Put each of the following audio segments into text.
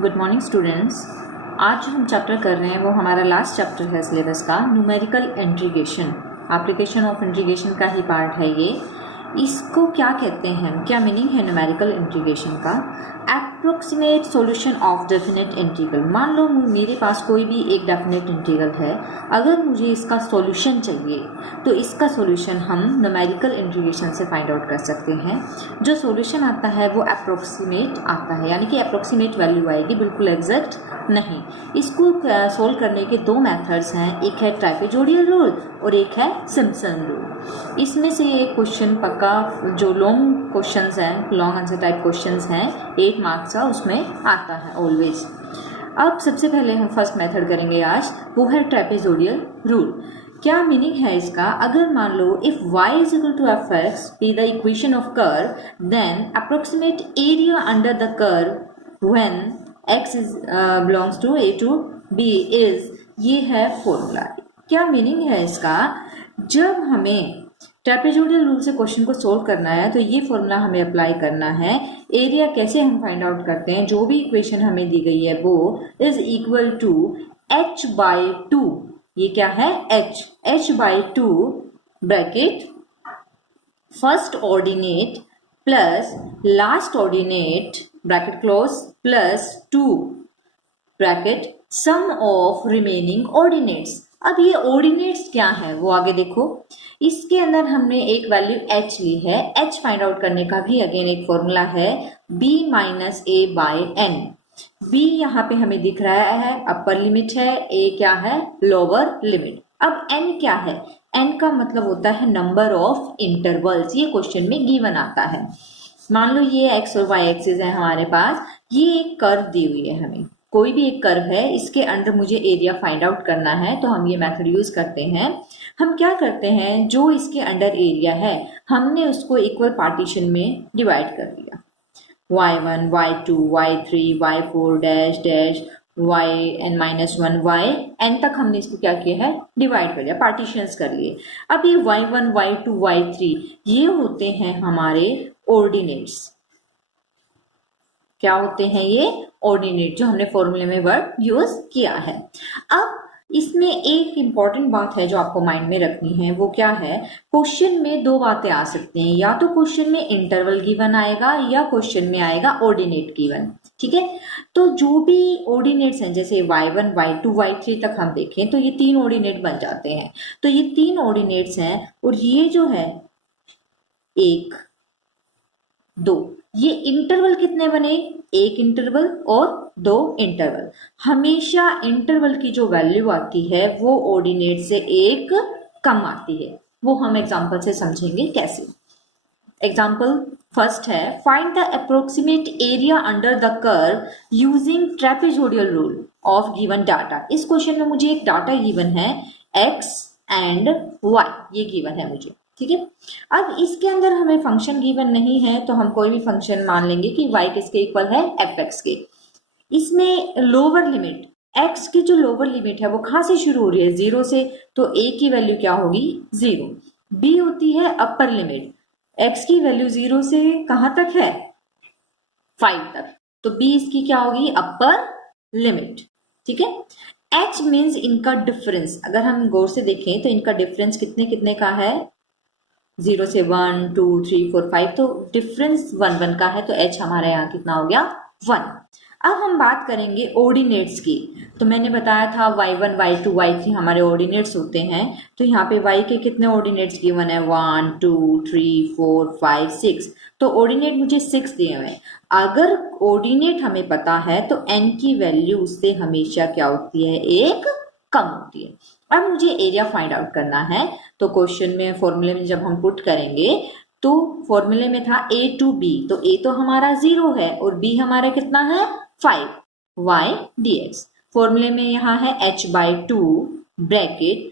Good morning students. आज जो हम चैप्टर कर रहे हैं वो हमारा लास्ट चैप्टर है सिलेबस का, numerical integration. Application of integration का ही पार्ट है ये। इसको क्या कहते हैं, क्या मीनिंग है न्यूमेरिकल इंटीग्रेशन का? Approximate solution of definite integral. मान लो मेरे पास कोई भी एक डेफिनेट इंटीग्रल है, अगर मुझे इसका सॉल्यूशन चाहिए तो इसका सॉल्यूशन हम न्यूमेरिकल इंटीग्रेशन से फाइंड आउट कर सकते हैं। जो सॉल्यूशन आता है वो अप्रोक्सीमेट आता है, यानी कि अप्रोक्सीमेट वैल्यू आएगी, बिल्कुल एग्जैक्ट नहीं। इसको सोल्व करने के दो मेथड्स हैं, एक है ट्रापेजोइडल रूल और एक है सिम्पसन रूल। इसमें से एक क्वेश्चन पक्का जो लॉन्ग क्वेश्चंस हैं, लॉन्ग आंसर टाइप क्वेश्चंस हैं 8 मार्क्स का, उसमें आता है ऑलवेज। अब सबसे पहले हम फर्स्ट मेथड करेंगे आज, वो है ट्रापेजोइडल रूल। क्या मीनिंग है इसका? अगर मान लो if y is equal to fx be the equation of curve, then approximate area under the curve when x is belongs to a to b is, ये है फॉर्मूला। क्या मीनिंग है इसका? जब हमें ट्रापेजोइडल रूल से क्वेश्चन को solve करना है तो ये फॉर्मूला हमें अप्लाई करना है। एरिया कैसे हम फाइंड आउट करते हैं? जो भी इक्वेशन हमें दी गई है वो इज इक्वल टू h/2। ये क्या है? h/2 bracket first ordinate plus last ordinate bracket close plus 2 bracket sum of remaining ordinates. अब ये ऑर्डिनेट्स क्या है वो आगे देखो। इसके अंदर हमने एक वैल्यू h ली है। h फाइंड आउट करने का भी अगेन एक फॉर्मूला है b minus a by n। b यहाँ पे हमें दिख रहा है अपर लिमिट है, a क्या है? Lower limit. अब n क्या है? n का मतलब होता है नंबर ऑफ इंटरवल्स। ये क्वेश्चन में गिवन आता है। मान लो ये x और y एक्सिस है हमारे पास, ये एक कर्व दी हुई है, हमें कोई भी एक कर्व है, इसके अंदर मुझे एरिया फाइंड आउट करना है तो हम ये मेथड यूज करते हैं। हम क्या करते हैं, जो इसके अंदर एरिया है हमने उसको इक्वल पार्टीशन में डिवाइड कर दिया। y1, y2, y3, y4 dash dash yn-1 yn तक हमने इसको क्या किया है? डिवाइड कर दिया, पार्टीशंस कर लिए। अब ये y1, y2, y3 ये होते हैं हमारे ऑर्डिनेट्स। क्या होते हैं ये? ऑर्डिनेट, जो हमने फॉर्मूले में वर्ड यूज किया है। अब इसमें एक इंपॉर्टेंट बात है जो आपको माइंड में रखनी है, वो क्या है? क्वेश्चन में दो बातें आ सकती हैं, या तो क्वेश्चन में इंटरवल गिवन आएगा या क्वेश्चन में आएगा ऑर्डिनेट गिवन। ठीक है, तो जो भी ऑर्डिनेट्स हैं जैसे y1, y2, y3 तक हम देखें तो ये 3 ऑर्डिनेट बन जाते हैं। तो ये 3 ऑर्डिनेट्स हैं और ये जो है 1, 2, ये इंटरवल कितने बने? एक इंटरवल और 2 इंटरवल। हमेशा इंटरवल की जो वैल्यू आती है वो ऑर्डिनेट से एक कम आती है। वो हम एग्जांपल से समझेंगे कैसे। एग्जांपल फर्स्ट है, find the approximate area under the curve using trapezoidal rule of given data. इस क्वेश्चन में मुझे एक डाटा गिवन है x एंड y, ये गिवन है मुझे। ठीक है, अब इसके अंदर हमें फंक्शन गिवन नहीं है तो हम कोई भी फंक्शन मान लेंगे कि y किसके इक्वल है? fx के। इसमें लोअर लिमिट x की जो लोअर लिमिट है वो कहाँ से शुरू हो रही है? 0 से, तो a की वैल्यू क्या होगी? 0। b होती है अपर लिमिट, x की वैल्यू 0 से कहाँ तक है? 5 तक, तो b इसकी क्या होगी? Upper limit. ठीक है, h मीन्स इनका डिफरेंस। अगर हम गौर से देखें तो इनका डिफरेंस कितने कितने का है? 0 से 1, 2, 3, 4, 5, तो डिफरेंस 1, 1 का है, तो h हमारे यहाँ कितना हो गया? 1। अब हम बात करेंगे ऑर्डिनेट्स की। तो मैंने बताया था y1, y2, y3 हमारे ऑर्डिनेट्स होते हैं। तो यहाँ पे y के कितने ऑर्डिनेट्स गिवन है? 1, 2, 3, 4, 5, 6। तो ऑर्डिनेट मुझे 6 दिए हुए हैं। अगर ऑर्डिनेट हमें पता है तो n की वैल्यू उससे हमेशा क्या होती है? एक कम होती है। अब मुझे एरिया फाइंड आउट करना है, तो क्वेश्चन में फॉर्मूले में जब हम पुट करेंगे तो फॉर्मूले में था a to b, तो a तो हमारा 0 है और b हमारा कितना है? 5 y dx। फॉर्मूले में यहाँ है h/2 bracket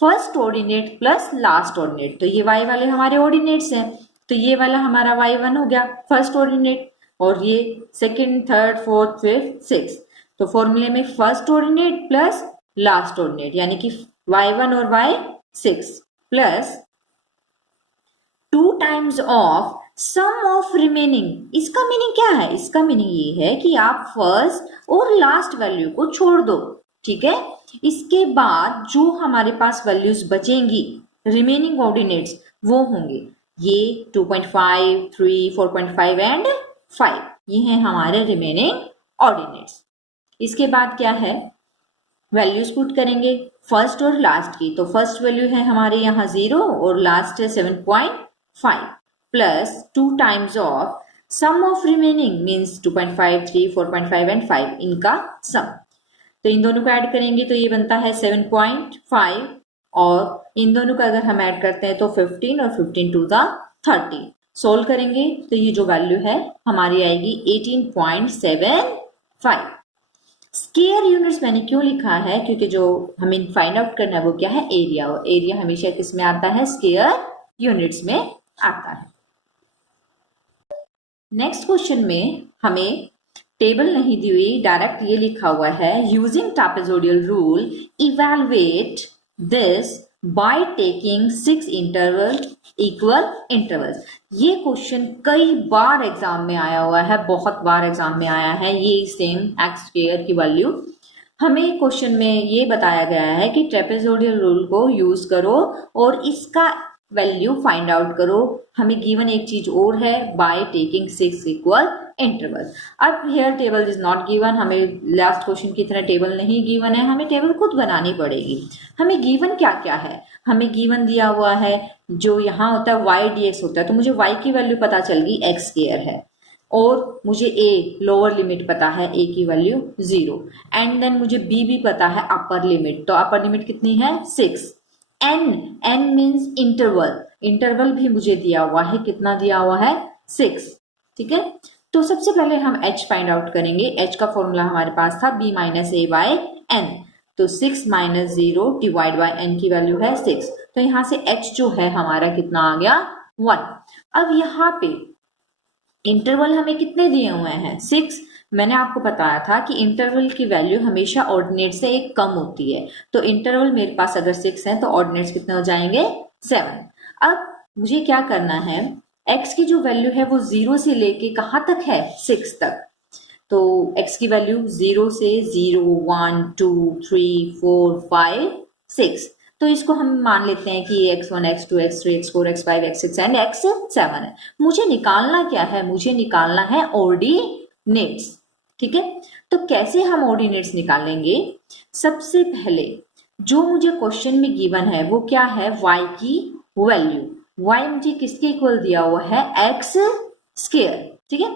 first ordinate plus last ordinate. तो ये y वाले हमारे ऑर्डिनेट्स हैं, तो ये वाला हमारा y1 हो गया फर्स्ट ऑर्डिनेट, और ये second, third, fourth, fifth, six. तो फॉर्मूले में first ordinate plus last ordinate यानी कि y1 और y6 plus 2 times of sum of remaining, इसका मीनिंग क्या है? इसका मीनिंग ये है कि आप फर्स्ट और लास्ट वैल्यू को छोड़ दो, ठीक है। इसके बाद जो हमारे पास वैल्यूज बचेंगी रिमेनिंग ऑर्डिनेट्स वो होंगे ये 2.5, 3, 4.5 एंड 5, ये हैं हमारे रिमेनिंग ऑर्डिनेट्स। इसके बाद क्या है, वैल्यूज पुट करेंगे फर्स्ट और लास्ट की। तो फर्स्ट वैल्यू है हमारे यहाँ 0 और लास्ट है 7.5 plus 2 times of sum of remaining means 2.5, 3, 4.5 and 5, इनका सम। तो इन दोनों को ऐड करेंगे तो ये बनता है 7.5 और इन दोनों का अगर हम ऐड करते हैं तो 15 और 15 टू द 30। सोल्व करेंगे तो ये जो वैल्यू है हमारी आएगी 18.75। स्क्वायर यूनिट्स मैंने क्यों लिखा है, क्योंकि जो हमें फाइंड आउट करना है वो क्या है, एरिया। और एरिया हमेशा किस में आता है, स्क्वायर यूनिट्स में आता है। नेक्स्ट क्वेश्चन में हमें टेबल नहीं दी हुई, डायरेक्ट ये लिखा हुआ है using trapezoidal rule evaluate this by taking 6 interval equal intervals. ये क्वेश्चन कई बार एग्जाम में आया हुआ है, बहुत बार एग्जाम में आया है। ये सेम एक्स स्क्वायर की वैल्यू हमें क्वेश्चन में ये बताया गया है कि ट्रेपेजोइडल रूल को यूज करो और इसका वैल्यू फाइंड आउट करो। हमें गिवन एक चीज और है, बाय टेकिंग 6 इक्वल इंटरवल। अब here table is not given, हमें लास्ट क्वेश्चन की तरह टेबल नहीं गिवन है, हमें टेबल खुद बनानी पड़ेगी। हमें गिवन क्या क्या है, हमें गिवन दिया हुआ है जो यहाँ होता है y dx होता है, तो मुझे y की वैल्यू पता चल गई x स्क्वायर है और मुझे a लोअर लिमिट पता है, a की वैल्यू 0 एंड देन मुझे b भी पता है अपर लिमिट, तो अपर लिमिट कितनी है 6। n मीन्स इंटरवल, इंटरवल भी मुझे दिया हुआ है, कितना दिया हुआ है 6, ठीक है। तो सबसे पहले हम h फाइंड आउट करेंगे। h का फॉर्मूला हमारे पास था b माइनस ए बाय n, तो 6 माइनस 0 डिवाइड बाय n की वैल्यू है 6, तो यहाँ से h जो है हमारा कितना आ गया 1। अब यहाँ पे इंटरवल हमें कितने दिए हुए हैं 6। मैंने आपको बताया था कि इंटरवल की वैल्यू हमेशा ऑर्डिनेट से एक कम होती है, तो इंटरवल मेरे पास अगर 6 है तो ऑर्डिनेट्स कितने हो जाएंगे 7। अब मुझे क्या करना है, x की जो वैल्यू है वो 0 से लेके कहाँ तक है 6 तक, तो x की वैल्यू 0 से 0, 1, 2, 3, 4, 5, 6, तो इसको हम मान लेते हैं कि x1, x2, x3, x4, x5, x6 and x7 है। मुझे निकालना क्या है, मुझे निकालना है ऑर्डिनेट्स, ठीक है। तो कैसे हम ऑर्डिनेट्स निकालेंगे, सबसे पहले जो मुझे क्वेश्चन में गिवन है वो क्या है, y की वैल्यू। y मुझे किसके इक्वल दिया हुआ है, x स्क्वायर, ठीक है।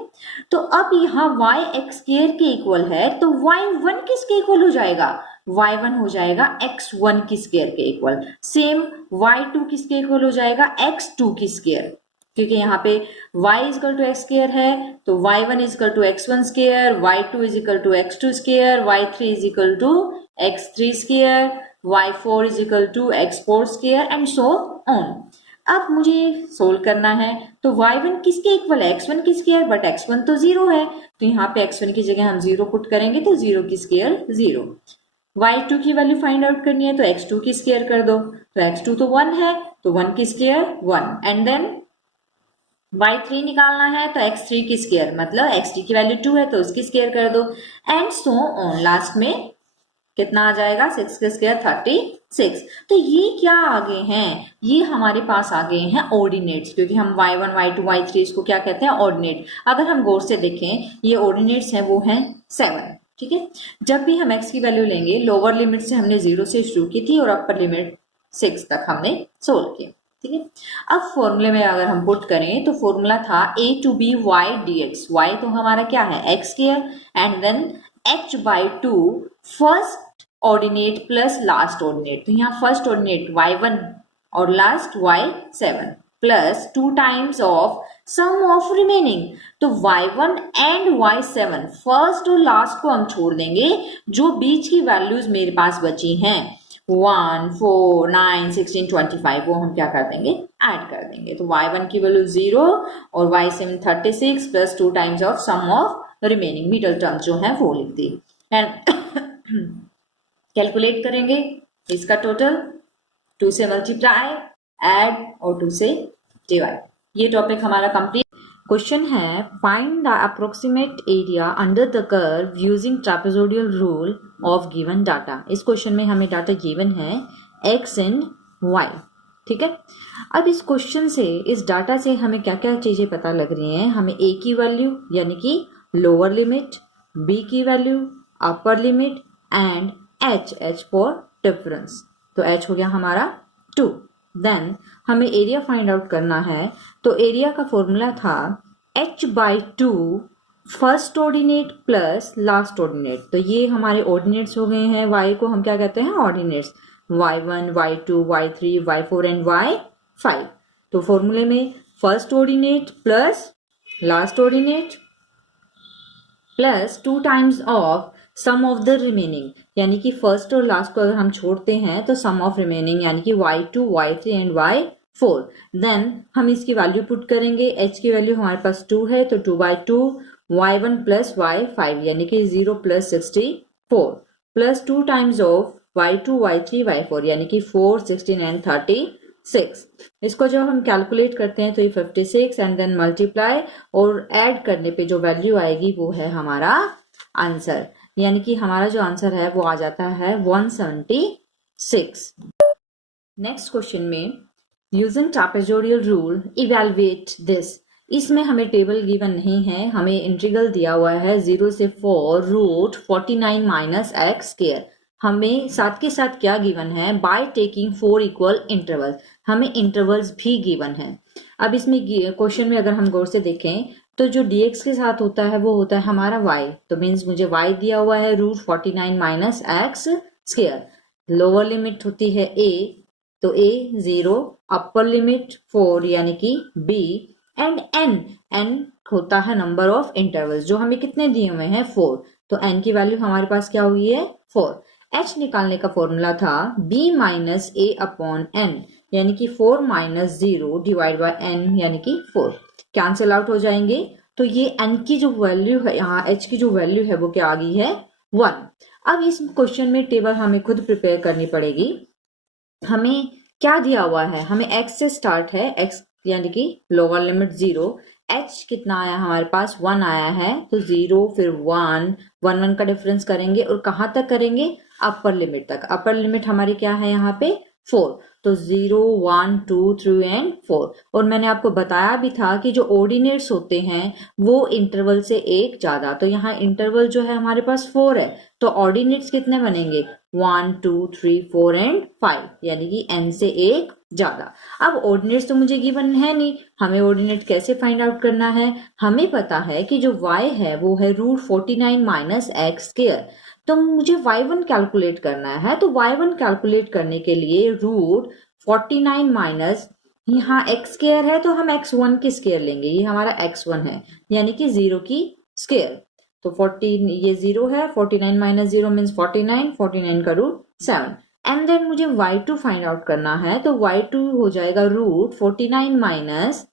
तो अब यहाँ y x स्क्वायर के इक्वल है, तो y1 किसके इक्वल हो जाएगा, y1 हो जाएगा x1 की स्क्वायर के इक्वल। सेम y2 किसके इक्वल हो जाएगा, x2 की स्क्वायर, क्योंकि यहाँ पे y equal to x square है, तो y1 equal to x1 square, y2 equal to x2 square, y3 equal to x3 square, y4 equal to x4 square and so on. अब मुझे सोल्व करना है, तो y1 किसके इक्वल है, x1 की स्क्वायर, बट x1 तो 0 है, तो यहाँ पे x1 की जगह हम 0 पुट करेंगे तो 0 की स्क्वायर 0। y2 की वैल्यू फाइंड आउट करनी है तो x2 की स्क्वायर कर दो, तो x2 तो 1 है, तो 1 की स्क्वायर 1 एंड देन y3 निकालना है तो x3 की स्क्वायर, मतलब x3 की वैल्यू 2 है तो उसकी स्क्वायर कर दो एंड सो ऑन। लास्ट में कितना आ जाएगा, 6 के स्क्वायर 36। तो ये क्या आ गए हैं, ये हमारे पास आ गए हैं ऑर्डिनेट्स, क्योंकि हम y1, y2, y3 इसको क्या कहते हैं, ऑर्डिनेट। अगर हम गौर से देखें ये ऑर्डिनेट्स हैं, वो हैं 7, ठीक है। जब भी हम x की वैल्यू लेंगे, लोअर लिमिट से हमने 0 से शुरू की थी और अपर लिमिट 6 तक हमने सोल्व किया, ठीक है। अब फॉर्मूले में अगर हम पुट करें तो फॉर्मूला था a to b y dx, y तो हमारा क्या है x square and then h by 2 first ordinate plus last ordinate, तो यहाँ फर्स्ट ऑर्डिनेट y1 और last y7 plus 2 times of sum of remaining, तो y1 एंड y7 फर्स्ट और last को हम छोड़ देंगे, जो बीच की वैल्यूज मेरे पास बची हैं 1, 4, 9, 16, 25, वो हम क्या कर देंगे, ऐड कर देंगे। तो y1 की वैल्यू 0 और y7 36 plus 2 times of sum of remaining, middle term जो है वो लिख दी एंड कैलकुलेट करेंगे इसका टोटल, 2 से मल्टीप्लाई, ऐड और 2 से डिवाइड। ये टॉपिक हमारा कंप्लीट। क्वेश्चन है find the approximate area under the curve using trapezoidal rule of given data. इस क्वेश्चन में हमें डाटा गिवन है x एंड y, ठीक है। अब इस क्वेश्चन से, इस डाटा से हमें क्या क्या चीजें पता लग रही हैं। हमें a की वैल्यू यानी कि लोअर लिमिट, b की value upper limit and h for difference, तो h हो गया हमारा 2। देन हमें एरिया फाइंड आउट करना है, तो एरिया का फॉर्मूला था h/2 first ordinate plus last ordinate. तो ये हमारे ऑर्डिनेट्स हो गए हैं, y को हम क्या कहते हैं ordinates, y1, y2, y3, y4 and y5। तो फॉर्मूले में first ordinate plus last ordinate plus 2 times of sum of the remaining, यानी कि फर्स्ट और लास्ट को अगर हम छोड़ते हैं तो सम ऑफ रिमेनिंग यानी कि y2, y3 and y4। Then हम इसकी वैल्यू पुट करेंगे, h की वैल्यू हमारे पास 2 है तो 2/2 y1 प्लस y5 यानी कि 0 plus 64 plus 2 times of y2, y3, y4 यानी कि 4, 16 एंड 36। इसको जब हम कैलकुलेट करते हैं तो ये 56 एंड देन मल्टीप्लाई और ऐड करने पे जो वैल्यू आएगी वो है हमारा आंसर, यानी कि हमारा जो आंसर है वो आ जाता है 176। नेक्स्ट क्वेश्चन में using trapezoidal rule evaluate this. इसमें हमें टेबल गिवन नहीं है, हमें इंटीग्रल दिया हुआ है 0 से 4 रूट 49 माइनस एक्स स्क्वायर। हमें साथ के साथ क्या गिवन है, बाय टेकिंग 4 इक्वल इंटरवल, हमें इंटरवल्स भी गिवन है। अब इसमें क्वेश्चन में अगर हम गौर से देखें तो जो dx के साथ होता है वो होता है हमारा y, तो मीन्स मुझे y दिया हुआ है root 49 minus x square. Lower limit होती है a, तो a 0, अपर लिमिट 4 यानी कि b एंड n होता है नंबर ऑफ इंटरवल्स जो हमें कितने दिए हुए हैं 4, तो n की वैल्यू हमारे पास क्या हुई है 4। h निकालने का फॉर्मूला था b minus a upon n यानी कि 4 माइनस 0 डिवाइड बाय n यानी कि 4, कैंसिल आउट हो जाएंगे। तो ये n की जो वैल्यू है, यहाँ h की जो वैल्यू है वो क्या आ गई है 1। अब इस क्वेश्चन में टेबल हमें खुद प्रिपेयर करनी पड़ेगी। हमें क्या दिया हुआ है, हमें x से स्टार्ट है, x यानी कि लोअर लिमिट 0, h कितना आया हमारे पास 1 आया है, तो 0 फिर 1 1 का डिफरेंस करेंगे और कहाँ तक करेंगे अपर लिमिट तक। अपर लिमिट हमारी क्या है यहाँ पे 4, तो 0 1 2 3 एंड 4। और मैंने आपको बताया भी था कि जो ऑर्डिनेट्स होते हैं वो इंटरवल से एक ज्यादा, तो यहाँ इंटरवल जो है हमारे पास 4 है, तो ऑर्डिनेट्स कितने बनेंगे 1 2 3 4 एंड 5 यानी कि n से एक ज्यादा। अब ऑर्डिनेट्स तो मुझे गिवन है नहीं, हमें ऑर्डिनेट कैसे फाइंड आउट करना है, हमें पता है कि जो y है वो है रूट 49 माइनस एक्स स्क्वायर, तो मुझे y1 कैलकुलेट करना है। तो y1 कैलकुलेट करने के लिए रूट 49 माइनस यहाँ एक्स स्क्वायर है तो हम x1 की स्क्वायर लेंगे, ये हमारा x1 है यानी कि 0 की स्क्वायर, तो 40 ये 0 है, 49 माइनस 0 मीन्स 49, 49 का रूट 7 एंड देन मुझे y2 फाइंड आउट करना है, तो y2 हो जाएगा रूट 49 माइनस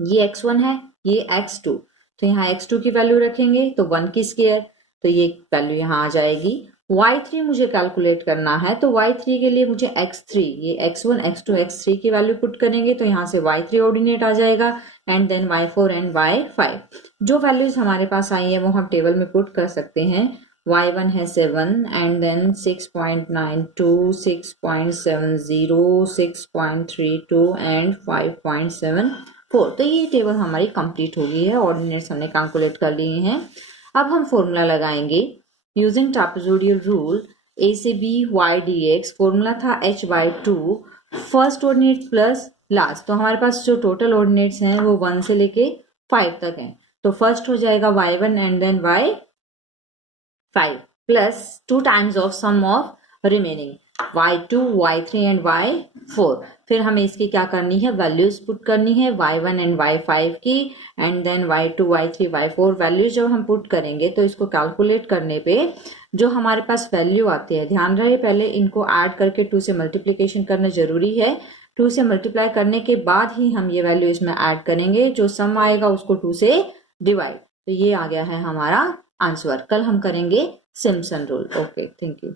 ये x1 है ये x2, तो यहाँ x2 की वैल्यू रखेंगे तो 1 की स्क्वायर, तो ये वैल्यू यहाँ आ जाएगी। y3 मुझे कैलकुलेट करना है, तो y3 के लिए मुझे x3, ये x1 x2 x3 की वैल्यू पुट करेंगे तो यहाँ से y3 ऑर्डिनेट आ जाएगा and then y4 and y5। जो वैल्यूज हमारे पास आई है वो हम टेबल में पुट कर सकते हैं। y1 है 7 एंड देन 6.92 6.70 6.32 एंड 5.74, तो ये टेबल हमारी कंप्लीट हो गई है, ऑर्डिनेट्स हमने कैलकुलेट कर लिए हैं। अब हम फॉर्मूला लगाएंगे यूजिंग ट्रापेजोइडल रूल a से b y dx, फॉर्मूला था h/2 first ordinate plus last, तो हमारे पास जो टोटल ऑर्डिनेट्स हैं वो 1 से लेके 5 तक हैं, तो फर्स्ट हो जाएगा y1 and then y5 plus 2 times of sum of remaining y2 y3 and y4। फिर हमें इसकी क्या करनी है वैल्यूज पुट करनी है y1 एंड y5 की and then y2 y3 y4 values जब हम पुट करेंगे तो इसको कैलकुलेट करने पे जो हमारे पास वैल्यू आती है, ध्यान रहे पहले इनको ऐड करके 2 से मल्टीप्लीकेशन करना जरूरी है, 2 से मल्टीप्लाई करने के बाद ही हम ये वैल्यू इसमें ऐड करेंगे, जो सम आएगा उसको 2 से डिवाइड, तो ये आ गया है हमारा आंसर। कल हम करेंगे Simpson rule. Okay, thank you.